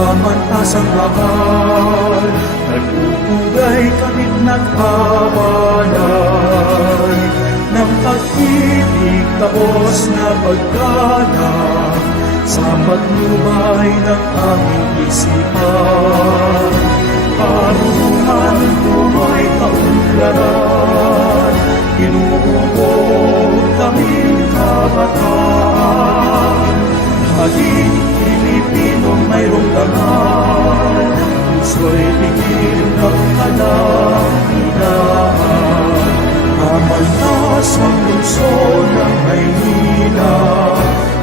pamantasang mahal, nagpupugay kamit nagbabalay ng pag-ibig tapos na pagganap sa patnubay ng aming isipan. Karunungan buhay kaunlaran, inuubog kaming kabataan. Maging Pilipinong mayroong dangal, puso'y bigil ng kalangitan. Kamantas ang lungsod ng Maynila,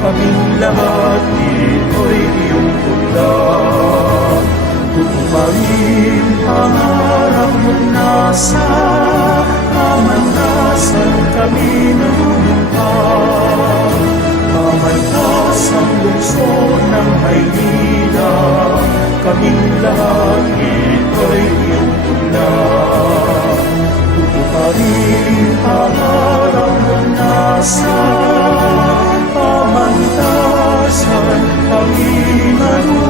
kaming lahat ito'y iyong tula. Tuparin pangarap mo't nasa kamantasan kami nanunungkap. Kamantas ang lungsod ng Maynila, kaming lahat ito'y iyong tula. Tuparin pangarap mo't nasa kamantasan kami nanunungkap.